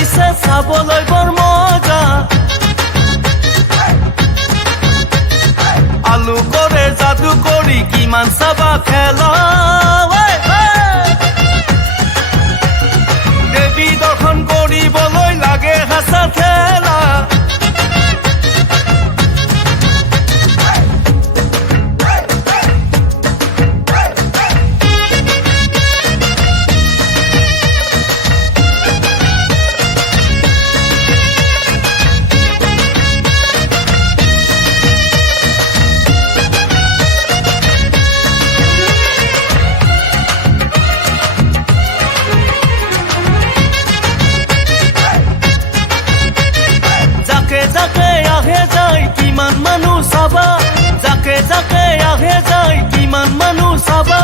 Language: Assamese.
পিছে চাবলৈ বৰ মজা আলু কৰে যাদু কৰি কিমান চাবা খেলা দেৱী দৰ্শন কৰিবলৈ লাগে হাঁচা ঠেলা যাকে আহে যায় কিমান মানুহ চাবা যাকে যাকে আহে যায় কিমান মানুহ চাবা